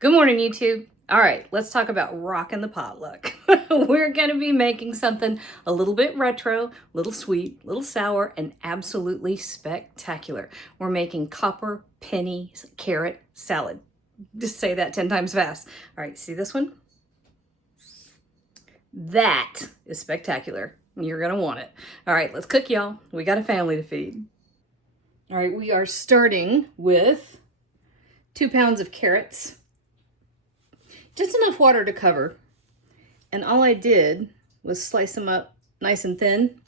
Good morning, YouTube. All right, let's talk about rocking the potluck. We're gonna be making something a little bit retro, a little sweet, a little sour, and absolutely spectacular. We're making copper pennies carrot salad. Just say that 10 times fast. All right, see this one? That is spectacular. You're gonna want it. All right, let's cook, y'all. We got a family to feed. All right, we are starting with 2 pounds of carrots. Just enough water to cover. And all I did was slice them up nice and thin.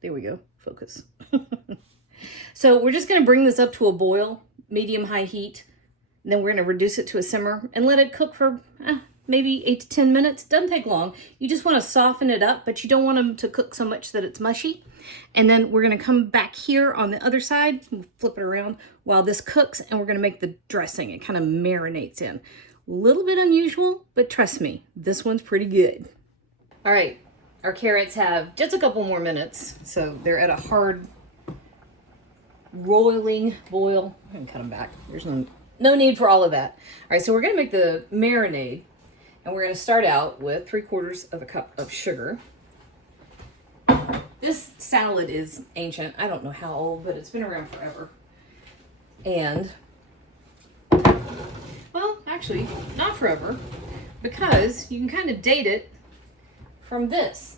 There we go, focus. So we're just gonna bring this up to a boil, medium-high heat. And then we're gonna reduce it to a simmer and let it cook for maybe 8 to 10 minutes. Doesn't take long. You just wanna soften it up, but you don't want them to cook so much that it's mushy. And then we're gonna come back here on the other side, flip it around while this cooks, and we're gonna make the dressing. It kind of marinates in. A little bit unusual, but trust me, this one's pretty good. All right, our carrots have just a couple more minutes, so they're at a hard roiling boil. I'm gonna cut them back. There's no need for all of that. All right, so we're gonna make the marinade, and we're gonna start out with 3/4 of a cup of sugar. This salad is ancient. I don't know how old, but it's been around forever. And, well, actually, not forever, because you can kind of date it from this.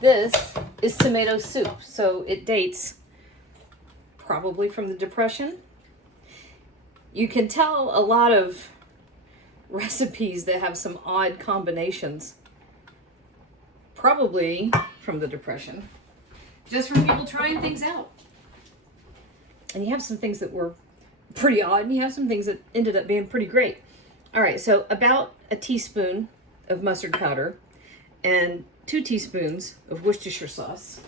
This is tomato soup, so it dates probably from the Depression. You can tell a lot of recipes that have some odd combinations, probably from the Depression, just from people trying things out. And you have some things that were pretty odd, and you have some things that ended up being pretty great. All right, so about a teaspoon of mustard powder and 2 teaspoons of Worcestershire sauce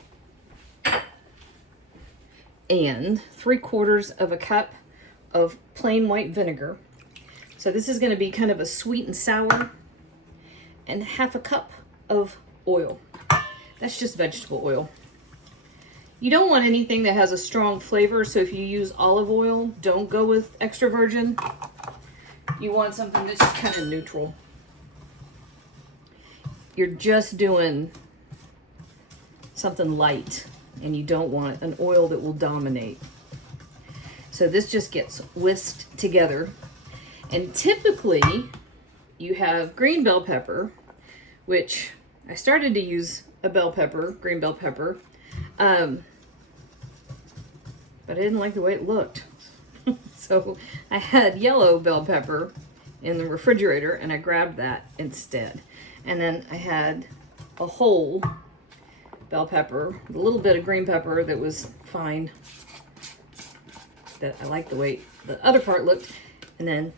and 3/4 of a cup of plain white vinegar. So this is gonna be kind of a sweet and sour, and 1/2 cup of oil. That's just vegetable oil. You don't want anything that has a strong flavor, so if you use olive oil, don't go with extra virgin. You want something that's just kind of neutral. You're just doing something light, and you don't want an oil that will dominate. So this just gets whisked together. And typically, you have green bell pepper, which I started to use a bell pepper, green bell pepper, but I didn't like the way it looked. So I had yellow bell pepper in the refrigerator, and I grabbed that instead. And then I had a whole bell pepper, a little bit of green pepper that was fine, that I liked the way the other part looked, and then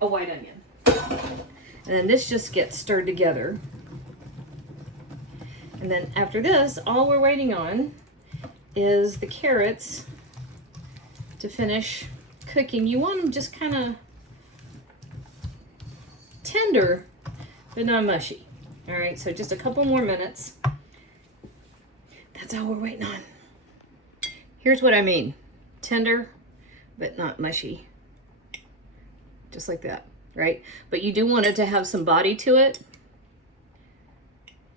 a white onion. And then this just gets stirred together. And then after this, all we're waiting on is the carrots to finish cooking. You want them just kind of tender, but not mushy. All right, so just a couple more minutes. That's all we're waiting on. Here's what I mean. Tender, but not mushy. Just like that, right? But you do want it to have some body to it,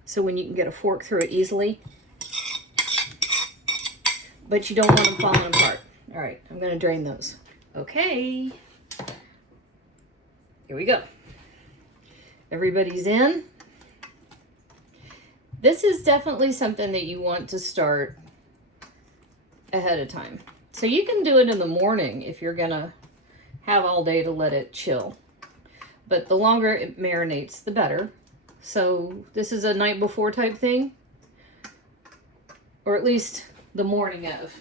so when you can get a fork through it easily. But you don't want them falling apart. All right, I'm gonna drain those. Okay, here we go. Everybody's in. This is definitely something that you want to start ahead of time. So you can do it in the morning if you're gonna have all day to let it chill. But the longer it marinates, the better. So this is a night before type thing, or at least the morning of.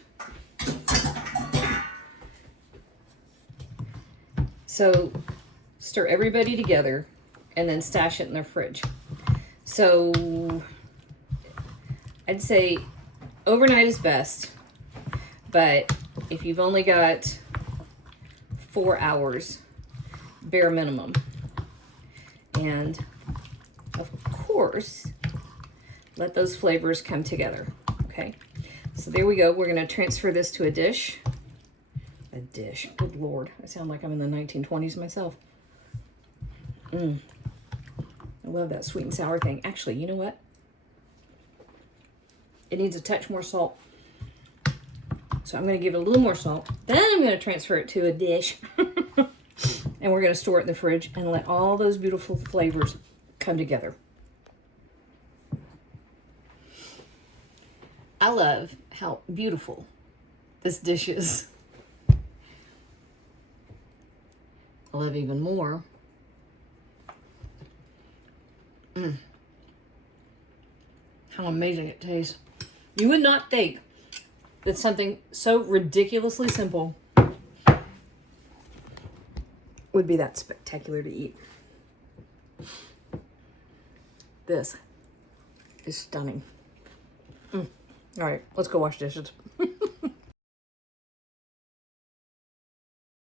So stir everybody together and then stash it in their fridge. So I'd say overnight is best, but if you've only got 4 hours, bare minimum. And of course, let those flavors come together, okay? So there we go. We're gonna transfer this to a dish. I a dish. Good Lord. I sound like I'm in the 1920s myself. I love that sweet and sour thing. Actually, you know what? It needs a touch more salt. So I'm going to give it a little more salt. Then I'm going to transfer it to a dish. And we're going to store it in the fridge and let all those beautiful flavors come together. I love how beautiful this dish is. I love even more. How amazing it tastes. You would not think that something so ridiculously simple would be that spectacular to eat. This is stunning. All right, let's go wash dishes.